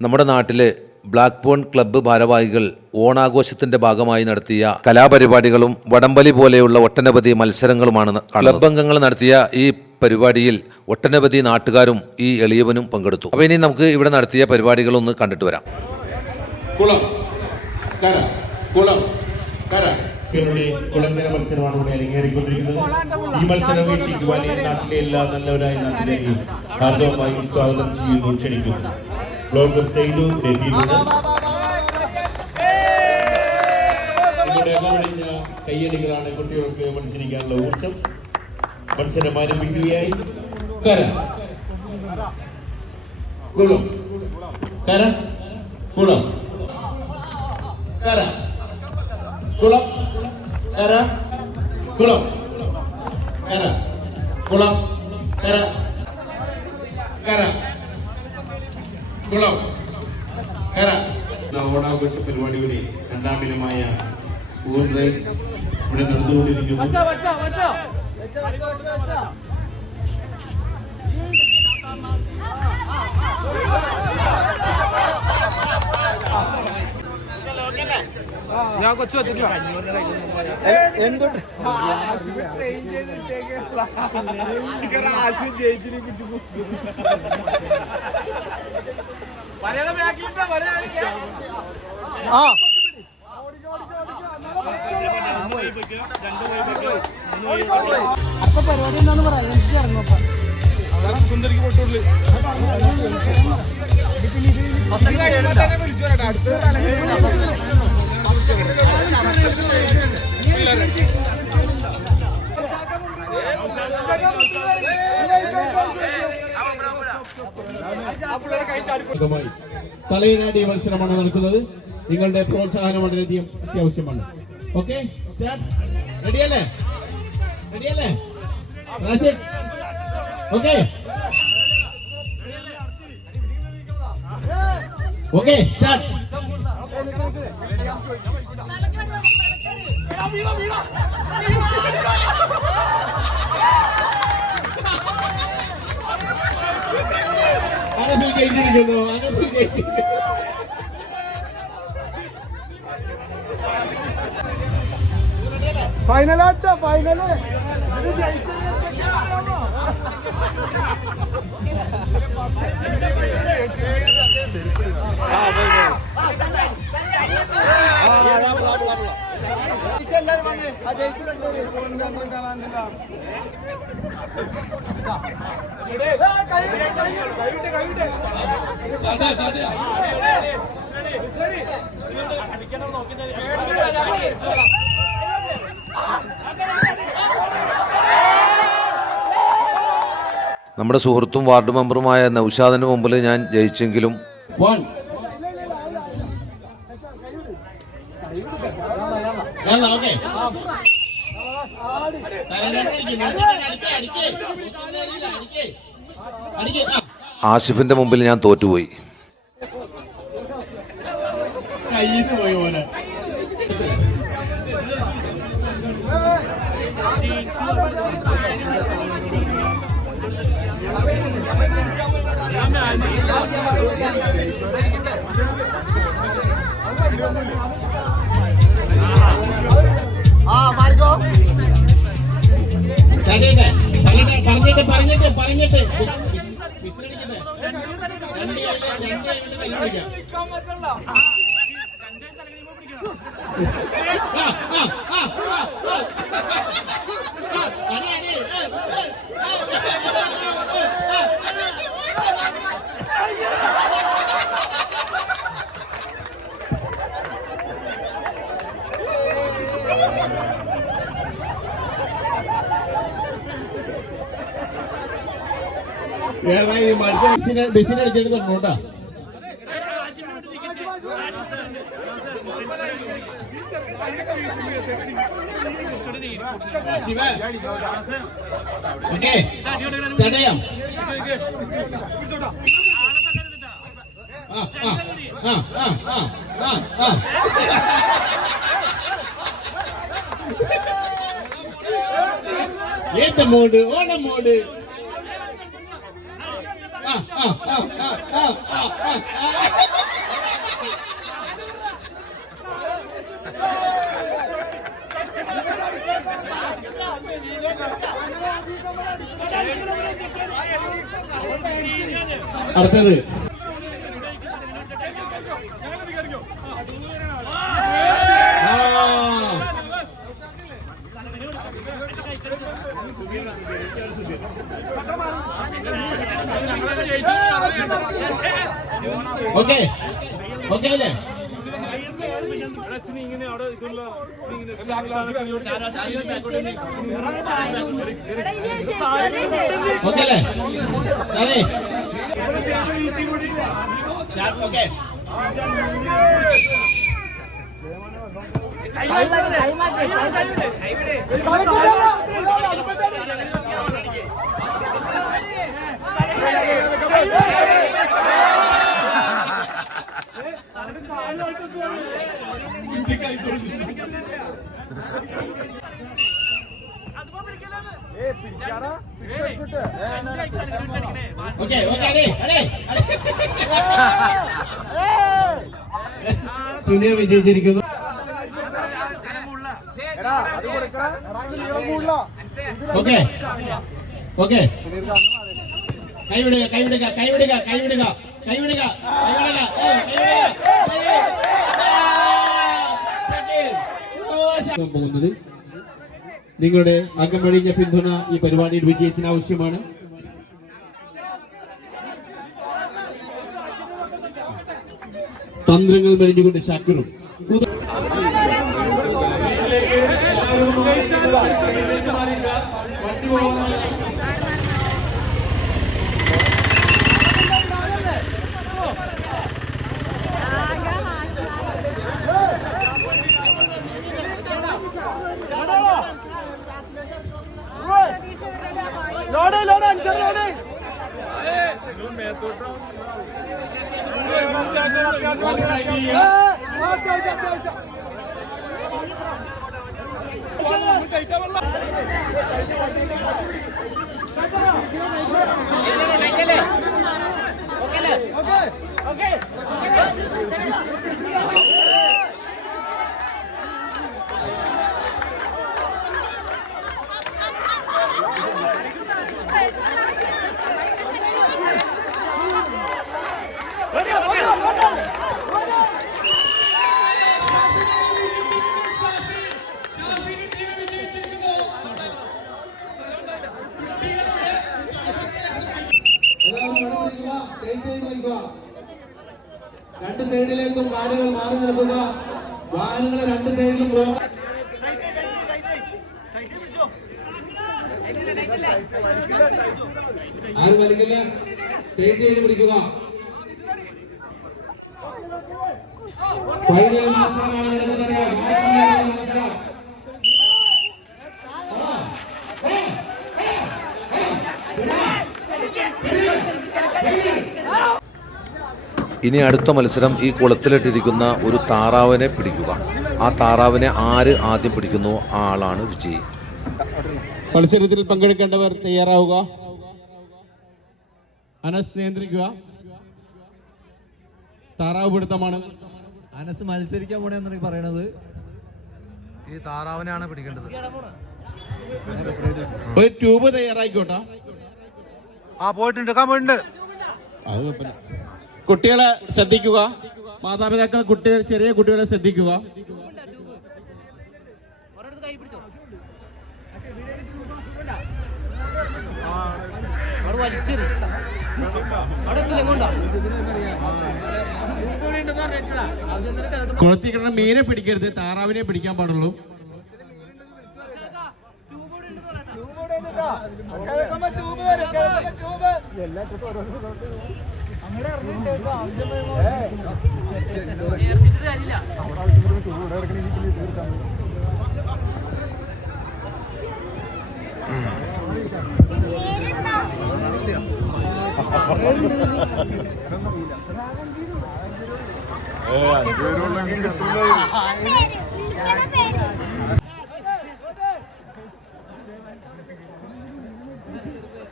നമ്മുടെ നാട്ടിലെ black bone club ഭാരവാഹികൾ ഓണാഘോഷത്തിന്റെ ഭാഗമായി നടത്തിയ കലാപരിപാടികളും വടംവലി പോലെയുള്ള ഒട്ടനവധി മത്സരങ്ങളുമാണ് ക്ലബ് ക്ലബ്ബ് അംഗങ്ങൾ നടത്തിയ ഈ പരിപാടിയിൽ ഒട്ടനവധി നാട്ടുകാരും ഈ എളിയവനും പങ്കെടുത്തു. അപ്പോൾ ഇനി നമുക്ക് ഇവിടെ നടത്തിയ പരിപാടികളൊന്ന് കണ്ടിട്ട് വരാം. കുളം. കര. കുളം. കര. യുടെ കുളങ്കര മത്സരമാണ് ഇവിടെ അരങ്ങേറിക്കൊണ്ടിരിക്കുന്നത്. ഈ മത്സരം വീക്ഷിക്കുവാൻ നാട്ടിലെ എല്ലാ നല്ലവരായ നാട്ടിലേക്ക് ഹാർദവമായി സ്വാഗതം ചെയ്യുന്നു. ക്ഷണിക്കുന്നു. ബ്ലോഗർ സെയ്തു എത്തിയിട്ടുണ്ട് നമ്മുടെ അകമഴിഞ്ഞ കയ്യടികളാണ് കുട്ടികൾക്ക് മത്സരിക്കാനുള്ള ഊർജം മത്സരം ആരംഭിക്കുകയായി കര കുളം കര കുളം കര കുളം കര കുളം കര കുളം കര കര കുളം ഓണാഘോഷ പരിപാടിയുടെ രണ്ടാം ദിനമായ സ്കൂൾ റൈസ് ഇവിടെ നടന്നുകൊണ്ടിരിക്കുന്നു. ഞാൻ കൊച്ചു വച്ചിട്ടില്ല ആ. അപ്പൊ പരിപാടി എന്താന്ന് പറയാം എനിക്ക് ഇറങ്ങുമ്പോ ഭാഗമായി തലയിനാടി മത്സരമാണ് നടക്കുന്നത് നിങ്ങളുടെ പ്രോത്സാഹനം വളരെയധികം അത്യാവശ്യമാണ് ഓക്കെ റെഡിയല്ലേ റെഡിയല്ലേ okay okay start Anas Anas വിജയിച്ചിരിക്കുന്നു ഫൈനലാച്ച ഫൈനൽ നമ്മുടെ സുഹൃത്തും വാർഡ് മെമ്പറുമായ നൌഷാദിന് മുമ്പിൽ ഞാൻ ജയിച്ചെങ്കിലും ഓക്കെ ആസിഫിന്റെ മുമ്പിൽ ഞാൻ തോറ്റുപോയി. കയ്യിൽ പോയി പോലെ പറഞ്ഞിട്ട് പറഞ്ഞിട്ട് പറഞ്ഞിട്ട്. വിശ്രമിക്കട്ടെ രണ്ട് രണ്ട് കൈയിൽ കൈ പിടിക്കാം അടി, അടി, ഏ, ഏ. ഏതായാലും അടുത്ത ബസ്സിനെ അടിച്ചിട്ട് തന്നോട്ടാ ഓക്കെ. ചെയ്യാം ആ ആ ആ ആ ആ ആ ഏത്ത മോഡ്? ഓണം മോഡ്. ആ ആ ആ ആ അടുത്തത്. ഓക്കെ. ഓക്കെ അല്ലേ? ഓക്കെ അല്ലേ? സാറേ. ഓക്കെ. ഓക്കെ സുനീർ വിജയിച്ചിരിക്കുന്നു. ഓക്കെ. ഓക്കെ. കൈവിടുക കൈവിടുക കൈവിടുക കൈവിടുക കൈവിടുക കൈവിടുക. പോകുന്നത്. നിങ്ങളുടെ അകമഴിഞ്ഞ പിന്തുണ ഈ പരിപാടിയുടെ വിജയത്തിന് ആവശ്യമാണ്. തന്ത്രങ്ങൾ മെലിഞ്ഞുകൊണ്ട് ഷാക്കിറും ലോഡ് ലോഡ് അഞ്ചർ ലോഡ്. അത്യാവശ്യം അത്യാവശ്യം എല്ലാവരും കടപിടിക്കുക ടൈറ്റ് ചെയ്ത് വയ്ക്കുക രണ്ട് സൈഡിലേക്കും കാലുകൾ മാറി നിൽക്കുക വാഹനങ്ങൾ രണ്ട് സൈഡിലും പോകാം ആരും വലിക്കില്ല? ടൈറ്റ് ചെയ്ത് പിടിക്കുക. ഫൈനൽ മത്സരമാണ് നടക്കുന്നത് മാച്ചിന്റെ മത്സരം ഇനി അടുത്ത മത്സരം ഈ കുളത്തിലിട്ടിരിക്കുന്ന ഒരു താറാവിനെ പിടിക്കുക. ആ താറാവിനെ ആര് ആദ്യം പിടിക്കുന്നു? ആ ആളാണ് വിജയി. മത്സരത്തിൽ പങ്കെടുക്കേണ്ടവർ തയ്യാറാവുക. അനസ് നിയന്ത്രിക്കുക. താറാവ് പിടുത്തമാണ്. അനസ് മത്സരിക്കാൻ പോണെന്നാണ് പറയണത്. ഈ താറാവിനെയാണ് പിടിക്കേണ്ടത്. ഒരു ട്യൂബ് തയ്യാറായിക്കോട്ടെ. ആ പോയിട്ടുണ്ട്. എടുക്കാൻ പോയിട്ടുണ്ട്. കുട്ടികളെ ശ്രദ്ധിക്കുക. മാതാപിതാക്കൾ കുട്ടികൾ ചെറിയ കുട്ടികളെ ശ്രദ്ധിക്കുക. കുളത്തിൽ കിടന്ന മീനെ പിടിക്കരുത്. താറാവിനെ പിടിക്കാൻ പാടുള്ളൂ. കേൾക്കുമ്പോ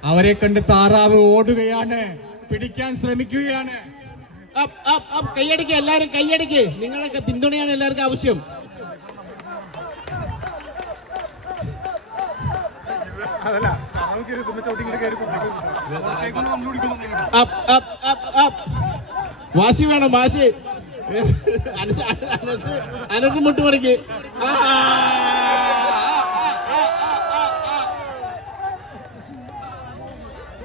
അവരെ കണ്ട് താറാവ് ഓടുകയാണ്. പിടിക്കാൻ ശ്രമിക്കുകയാണ് അപ്പ് അപ്പ് അപ്പ് കൈയടിക്ക് എല്ലാരും കൈയടിക്ക് നിങ്ങളൊക്കെ പിന്തുണയാണ് എല്ലാവർക്കും ആവശ്യം അപ്പ് വാശി വേണം വാശി അനസ് മുട്ട് പറിക്ക്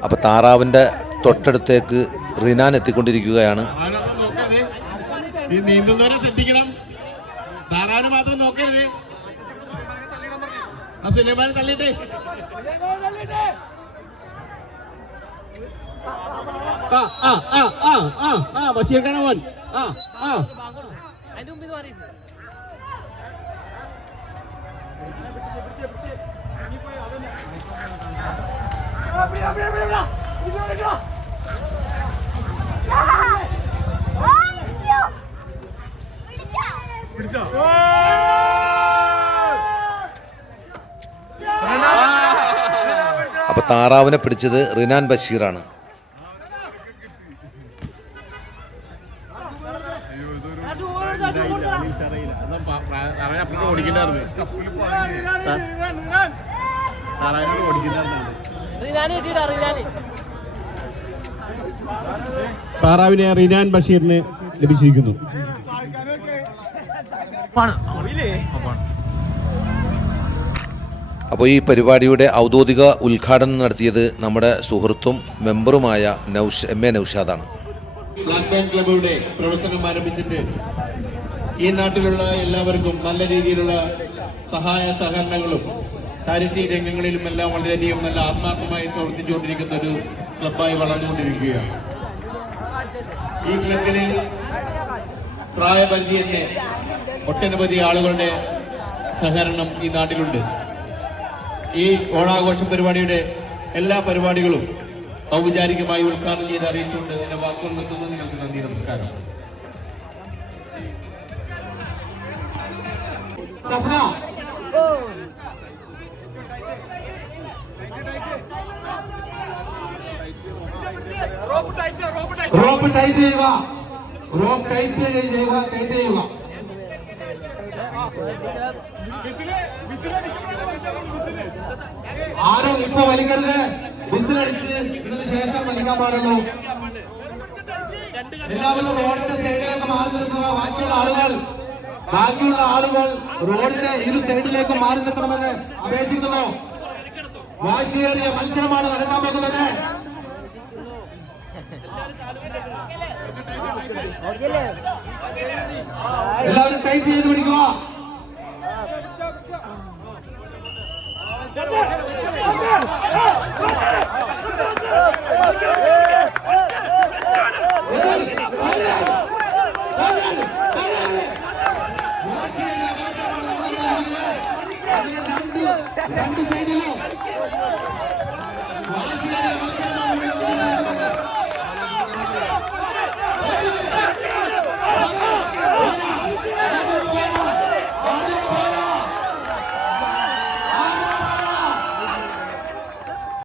അപ്പൊ ആ, ആ, ആ, ആ, ആ, ആ. അപ്പോൾ താറാവിന്റെ തൊട്ടടുത്തേക്ക് റിനാൻ എത്തിക്കൊണ്ടിരിക്കുകയാണ്. നീന്തുന്നവരെ ശ്രദ്ധിക്കണം. താറാവിനെ മാത്രം നോക്കരുത്. ആ സുലൈമാനെ തള്ളിട്ടെ ആ ആ ആ ആ ആ ആ ബഷീർ കണവൻ ആ ആ. അതിന്റെ മുമ്പിൽ പറയും അപ്പോൾ താറാവിനെ പിടിച്ചത് റിനാൻ ബഷീറാണ്. താറാവിനെ റിനാൻ ബഷീറിന് ലഭിച്ചിരിക്കുന്നു. അപ്പോൾ ഈ പരിപാടിയുടെ ഔദ്യോഗിക ഉദ്ഘാടനം നടത്തിയത് നമ്മുടെ സുഹൃത്തും മെമ്പറുമായ നൌഷ എം എ നൌഷാദാണ്. ക്ലബുകളുടെ പ്രവർത്തനം ആരംഭിച്ചിട്ട് ഈ നാട്ടിലുള്ള എല്ലാവർക്കും നല്ല രീതിയിലുള്ള സഹായ സഹകരണങ്ങളും ചാരിറ്റി രംഗങ്ങളിലും എല്ലാം വളരെയധികം നല്ല ആത്മാർത്ഥമായി പ്രവർത്തിച്ചുകൊണ്ടിരിക്കുന്ന ഒരു ക്ലബായി വളർന്നുകൊണ്ടിരിക്കുകയാണ്. ഈ ക്ലബിന് പ്രായപരിധി തന്നെ ഒട്ടനവധി ആളുകളുടെ സഹകരണം ഈ നാട്ടിലുണ്ട്. ഈ ഓണാഘോഷ പരിപാടിയുടെ എല്ലാ പരിപാടികളും ഔപചാരികമായി ഉദ്ഘാടനം ചെയ്ത് അറിയിച്ചുകൊണ്ട് എന്റെ വാക്കുകൾ നിർത്തുന്നു. നിങ്ങൾക്ക് നന്ദി നമസ്കാരം. സഫന. റോപ്പ് ടൈറ്റ് ചെയ്യുക. റോപ്പ് ടൈറ്റ് ചെയ്യുക ടൈറ്റ് ചെയ്യുക. ആരും ഇപ്പൊ വലിക്കരുത്. ബിസിലടിച്ച് ഇതിന് ശേഷം വലിക്കാൻ പാടുള്ളൂ. എല്ലാവരും റോഡിന്റെ സൈഡിലേക്ക് മാറി നിൽക്കുക. ബാക്കിയുള്ള ആളുകൾ ബാക്കിയുള്ള ആളുകൾ റോഡിന്റെ ഇരു സൈഡിലേക്ക് മാറി നിൽക്കണമെന്ന് അപേക്ഷിക്കുന്നു. വാശിയേറിയ മത്സരമാണ് നടക്കാൻ പോകുന്നത്. എല്ലാവരും ടൈറ്റ് ചെയ്ത് പിടിക്കുക വാശിയേറിയ മത്സരമാണ് നടന്നുകൊണ്ടിരിക്കുന്നത്. അതിന് രണ്ട് രണ്ട് സൈഡിലും